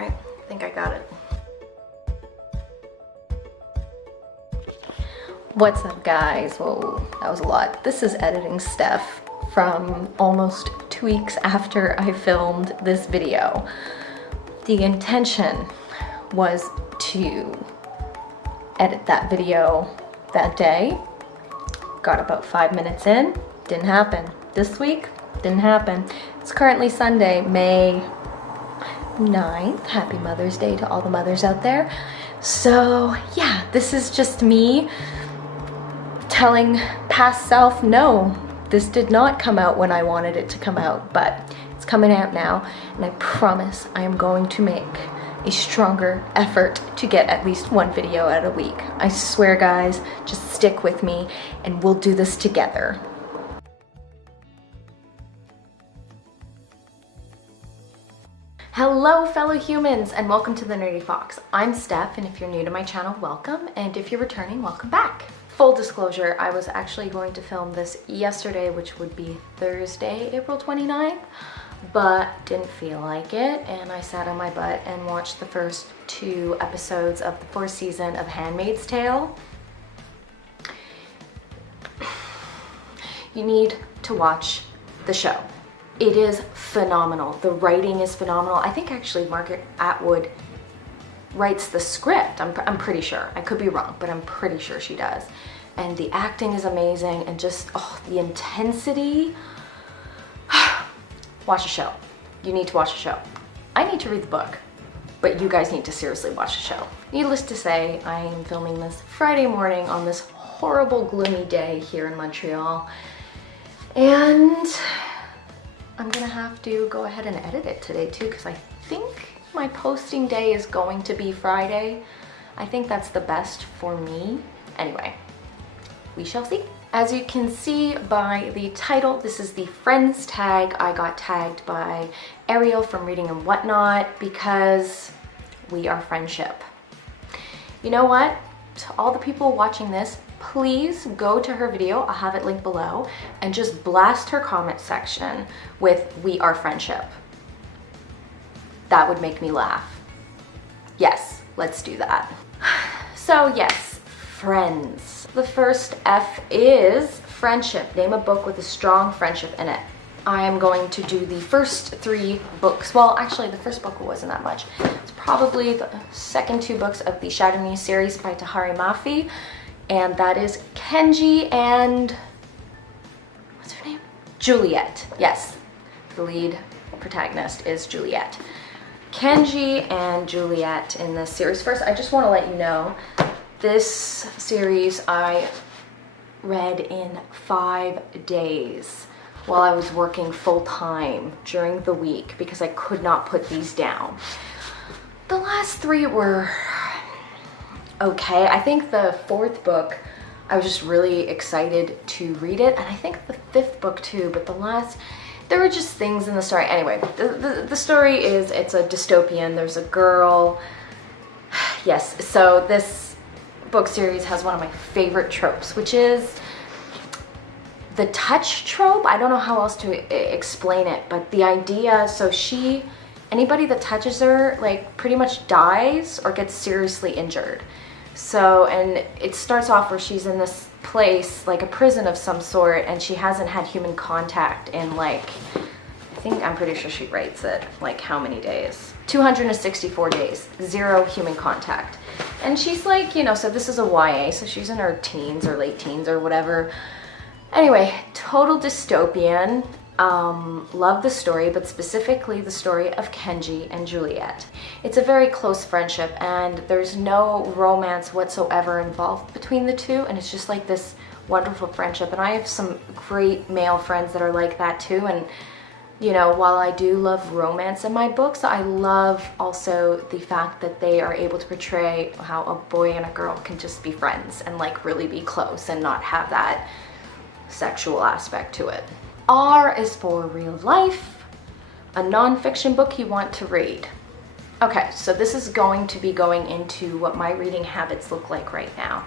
right, I think I got it. What's up, guys? Whoa, that was a lot. This is editing Steph from almost 2 weeks after I filmed this video. The intention was to edit that video that day. Got about 5 minutes in, didn't happen. This week, didn't happen. It's currently Sunday, May 9th. Happy Mother's Day to all the mothers out there. So yeah, this is just me telling past self, no, this did not come out when I wanted it to come out, but it's coming out now, and I promise I am going to make a stronger effort to get at least one video out a week. I swear, guys, just stick with me and we'll do this together. Hello, fellow humans, and welcome to the Nerdy Fox. I'm Steph, and if you're new to my channel, welcome, and if you're returning, welcome back. Full disclosure, I was actually going to film this yesterday, which would be Thursday, April 29th, but didn't feel like it, and I sat on my butt and watched the first 2 episodes of the 4th season of Handmaid's Tale. You need to watch the show. It is phenomenal. The writing is phenomenal. I think actually Margaret Atwood writes the script. I'm pretty sure. I could be wrong, but I'm pretty sure she does. And the acting is amazing, and just the intensity. Watch the show. You need to watch the show. I need to read the book, but you guys need to seriously watch the show. Needless to say, I am filming this Friday morning on this horrible, gloomy day here in Montreal, and I'm gonna have to go ahead and edit it today too, because I think my posting day is going to be Friday. I think that's the best for me. Anyway, we shall see. As you can see by the title, this is the friends tag. I got tagged by Ariel from Reading and Whatnot because we are friendship. You know what? To all the people watching this, please go to her video, I'll have it linked below, and just blast her comment section with "We are friendship." That would make me laugh. Yes, let's do that. So yes, friends. The first F is friendship. Name a book with a strong friendship in it. I am going to do the first 3 books. Well, actually the first book wasn't that much. It's probably the second 2 books of the Shatter Me series by Tahereh Mafi, and that is Kenji and, what's her name? Juliet. Yes, the lead protagonist is Juliet. Kenji and Juliet in this series. First, I just want to let you know, this series I read in 5 days while I was working full-time during the week because I could not put these down. The last 3 were okay. I think the 4th book, I was just really excited to read it, and I think the 5th book too, but the last, there were just things in the story. Anyway, the story is, it's a dystopian. There's a girl. Yes, so this book series has one of my favorite tropes, which is the touch trope. I don't know how else to explain it, but the idea, so anybody that touches her, like, pretty much dies or gets seriously injured. So, and it starts off where she's in this place, like a prison of some sort, and she hasn't had human contact in, like, I'm pretty sure she writes it, like, how many days? 264 days, 0 human contact. And she's like, you know, so this is a YA, so she's in her teens or late teens or whatever. Anyway, total dystopian. Love the story, but specifically the story of Kenji and Juliet. It's a very close friendship, and there's no romance whatsoever involved between the two, and it's just like this wonderful friendship. And I have some great male friends that are like that too, and you know, while I do love romance in my books, I love also the fact that they are able to portray how a boy and a girl can just be friends and like really be close and not have that sexual aspect to it. R is for real life, a non-fiction book you want to read. Okay, so this is going to be going into what my reading habits look like right now.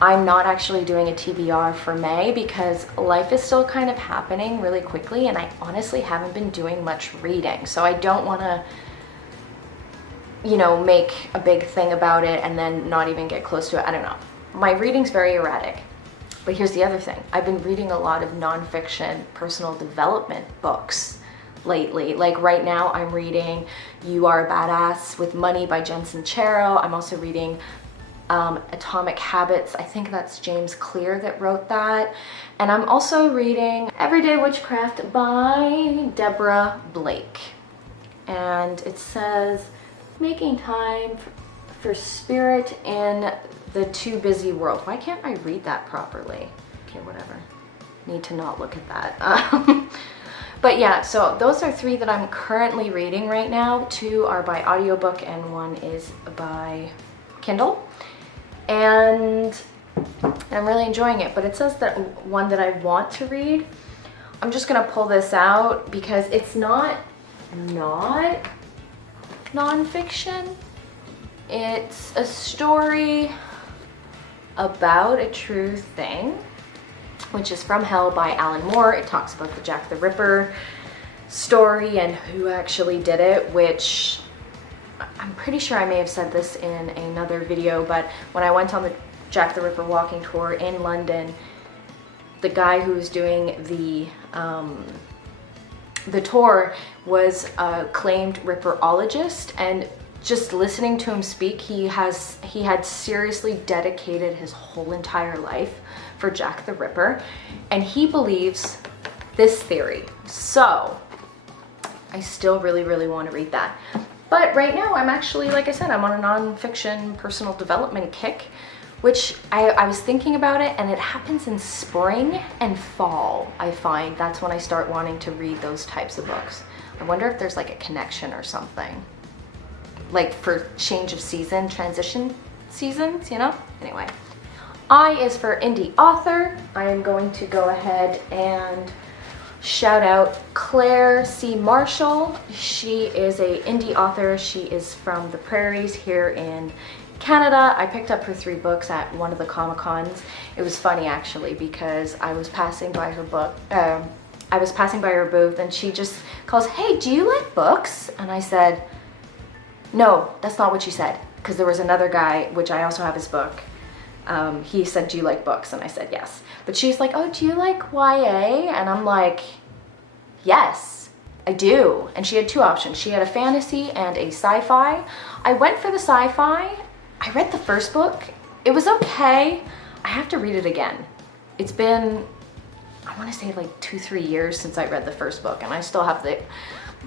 I'm not actually doing a TBR for May because life is still kind of happening really quickly, and I honestly haven't been doing much reading, so I don't want to you know, make a big thing about it and then not even get close to it. I don't know. My reading's very erratic. But here's the other thing. I've been reading a lot of nonfiction personal development books lately. Like right now I'm reading You Are a Badass with Money by Sincero. I'm also reading Atomic Habits. I think that's James Clear that wrote that. And I'm also reading Everyday Witchcraft by Deborah Blake. And it says, making time for spirit in the too busy world. Why can't I read that properly? Okay, whatever. Need to not look at that. But yeah, so those are 3 that I'm currently reading right now. 2 are by audiobook and 1 is by Kindle. And I'm really enjoying it. But it says that one that I want to read, I'm just gonna pull this out because it's not nonfiction. It's a story about a true thing, which is From Hell by Alan Moore. It talks about the Jack the Ripper story and who actually did it, which I'm pretty sure I may have said this in another video, but when I went on the Jack the Ripper walking tour in London, the guy who was doing the tour was a claimed Ripperologist, and just listening to him speak, he had seriously dedicated his whole entire life for Jack the Ripper, and he believes this theory. So I still really want to read that. But right now I'm actually, like I said, I'm on a nonfiction personal development kick, which I was thinking about it, and it happens in spring and fall. I find that's when I start wanting to read those types of books. I wonder if there's like a connection or something, like for change of season, transition seasons, you know? Anyway, I is for indie author. I am going to go ahead and shout out Clare C. Marshall. She is a indie author. She is from the prairies here in Canada. I picked up her 3 books at one of the Comic-Cons. It was funny actually because I was passing by her booth and she just calls, "Hey, do you like books?" And I said, "No, that's not what she said." Because there was another guy, which I also have his book. He said, "Do you like books?" And I said, "Yes." But she's like, "Oh, do you like YA?" And I'm like, "Yes, I do." And she had 2 options. She had a fantasy and a sci-fi. I went for the sci-fi. I read the first book. It was okay. I have to read it again. It's been, I want to say like 2-3 years since I read the first book, and I still have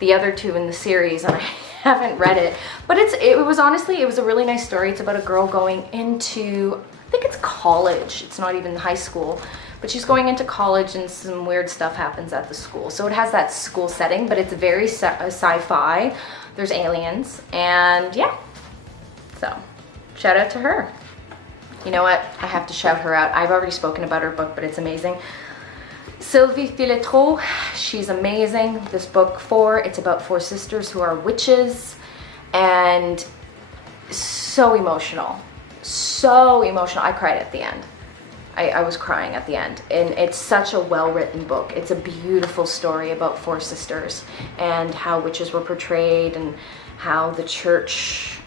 the other 2 in the series, and I haven't read it. But it was honestly, it was a really nice story. It's about a girl going into, I think it's college. It's not even high school, but she's going into college and some weird stuff happens at the school. So it has that school setting, but it's very sci-fi. There's aliens, and yeah. So shout out to her. You know what? I have to shout her out. I've already spoken about her book, but it's amazing. Sylvie Filiatrault, she's amazing. This book 4, it's about 4 sisters who are witches, and so emotional. So emotional. I cried at the end. I was crying at the end, and it's such a well-written book. It's a beautiful story about 4 sisters and how witches were portrayed and how the church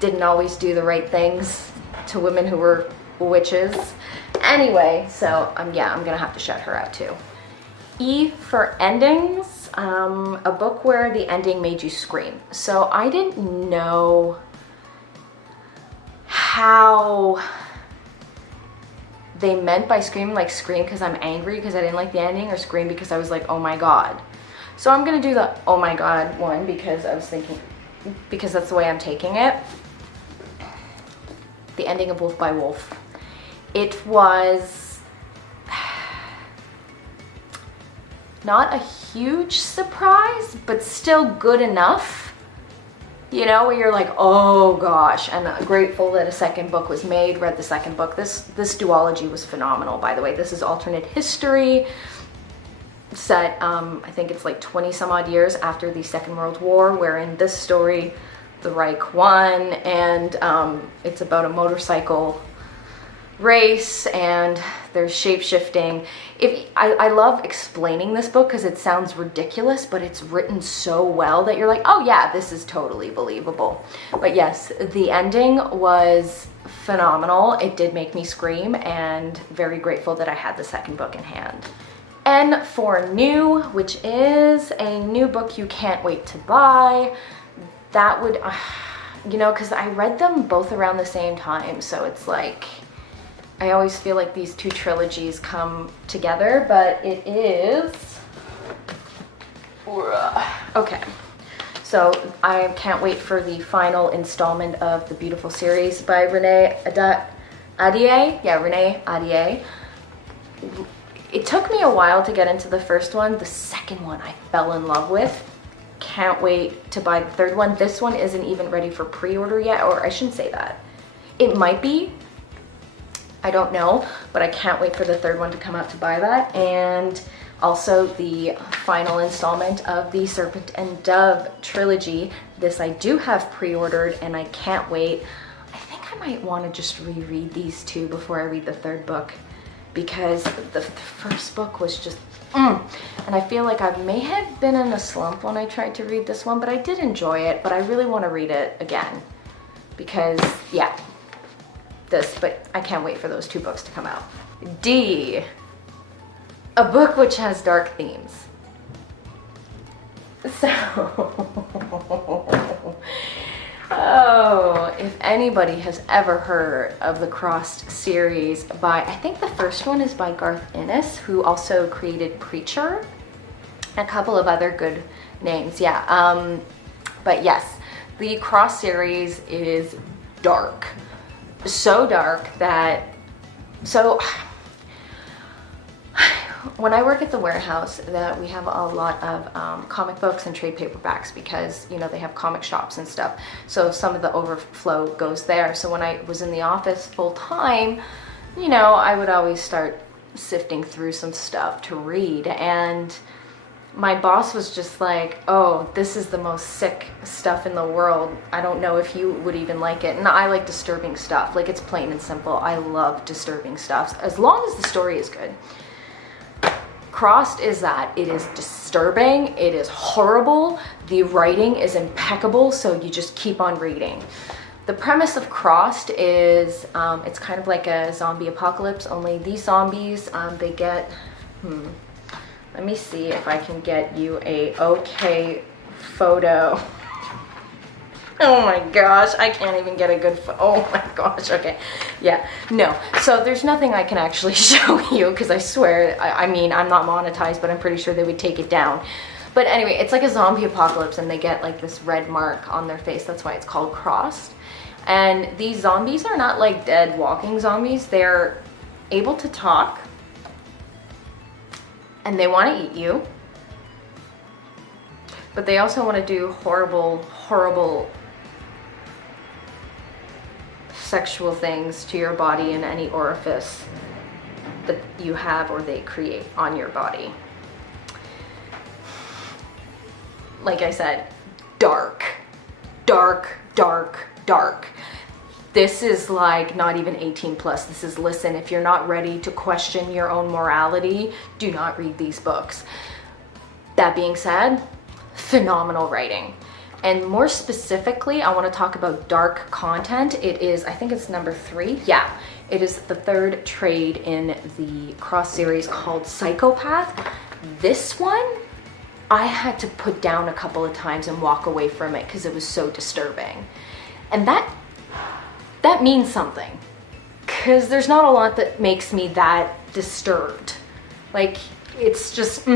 didn't always do the right things to women who were witches. Anyway, so yeah, I'm gonna have to shout her out too. E for endings, a book where the ending made you scream. So I didn't know how they meant by scream, like scream because I'm angry because I didn't like the ending, or scream because I was like, oh my god. So I'm gonna do the oh my god one because I was thinking, because that's the way I'm taking it. The ending of Wolf by Wolf. It was not a huge surprise, but still good enough, you know, where you're like, oh gosh. And I'm grateful that a second book was made. Read the second book. This duology was phenomenal, by the way. This is alternate history set, I think it's like 20 some odd years after the Second World War, where in this story the Reich won, and it's about a motorcycle race and there's shape-shifting. I love explaining this book because it sounds ridiculous, but it's written so well that you're like, oh yeah, this is totally believable. But yes, the ending was phenomenal. It did make me scream, and very grateful that I had the second book in hand. And for new, which is a new book you can't wait to buy, that would, you know, because I read them both around the same time, so it's like, I always feel like these two trilogies come together, but it is, okay. So I can't wait for the final installment of the beautiful series by Renée Ahdieh. Yeah, Renée Ahdieh. It took me a while to get into the first one. The second one I fell in love with. Can't wait to buy the third one. This one isn't even ready for pre-order yet, or I shouldn't say that. It might be. I don't know, but I can't wait for the third one to come out to buy that. And also the final installment of the Serpent and Dove trilogy. This I do have pre-ordered and I can't wait. I think I might want to just reread these two before I read the third book, because the first book was just, and I feel like I may have been in a slump when I tried to read this one, but I did enjoy it, but I really want to read it again because, yeah. But I can't wait for those two books to come out. D, a book which has dark themes. So, oh, if anybody has ever heard of the Crossed series by, I think the first one is by Garth Innis, who also created Preacher, and a couple of other good names, yeah. But yes, the Crossed series is dark. So dark that, so when I work at the warehouse, that we have a lot of comic books and trade paperbacks, because, you know, they have comic shops and stuff, so some of the overflow goes there. So when I was in the office full time, you know, I would always start sifting through some stuff to read, and my boss was just like, oh, this is the most sick stuff in the world. I don't know if you would even like it. And I like disturbing stuff. Like, it's plain and simple. I love disturbing stuff, as long as the story is good. Crossed is that. It is disturbing. It is horrible. The writing is impeccable, so you just keep on reading. The premise of Crossed is, it's kind of like a zombie apocalypse, only these zombies, they get, let me see if I can get you a okay photo. Oh my gosh, I can't even get a good oh my gosh, okay. Yeah, no. So there's nothing I can actually show you, because I swear, I mean, I'm not monetized, but I'm pretty sure they would take it down. But anyway, it's like a zombie apocalypse, and they get like this red mark on their face. That's why it's called Crossed. And these zombies are not like dead walking zombies. They're able to talk. And they want to eat you, but they also want to do horrible, horrible sexual things to your body in any orifice that you have or they create on your body. Like I said, dark, dark, dark, dark. This is like not even 18 plus. This is, listen, if you're not ready to question your own morality, do not read these books. That being said, phenomenal writing. And more specifically, I want to talk about dark content. It is, I think it's number 3. Yeah, it is the third trade in the Cross series called Psychopath. This one, I had to put down a couple of times and walk away from it because it was so disturbing. And that means something, because there's not a lot that makes me that disturbed. Like, it's just,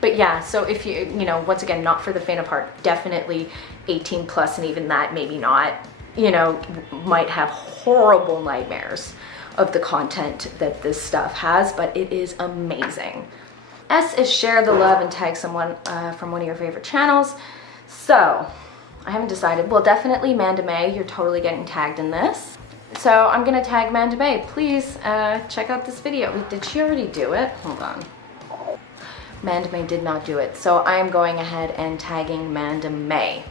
But yeah, so if you know, once again, not for the faint of heart, definitely 18 plus, and even that maybe not, you know, might have horrible nightmares of the content that this stuff has, but it is amazing. S is share the love and tag someone from one of your favorite channels. So I haven't decided. Well, definitely Manda Mae, you're totally getting tagged in this. So I'm gonna tag Manda Mae. Please check out this video. Wait, did she already do it? Hold on. Manda Mae did not do it. So I am going ahead and tagging Manda Mae.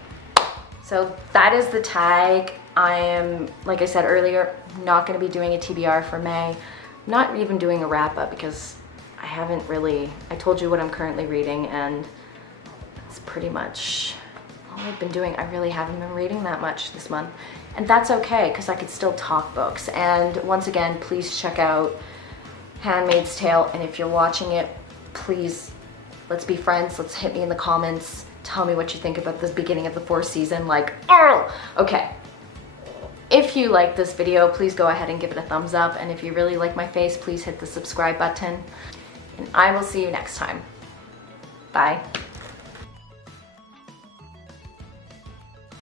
So that is the tag. I am, like I said earlier, not going to be doing a TBR for May. I'm not even doing a wrap-up because I haven't really, I told you what I'm currently reading, and that's pretty much all I've been doing. I really haven't been reading that much this month, and that's okay because I could still talk books. And once again, please check out Handmaid's Tale, and if you're watching it, please, let's be friends. Let's hit me in the comments. Tell me what you think about the beginning of the 4th season. Like, oh, okay. If you like this video, please go ahead and give it a thumbs up. And if you really like my face, please hit the subscribe button. And I will see you next time. Bye.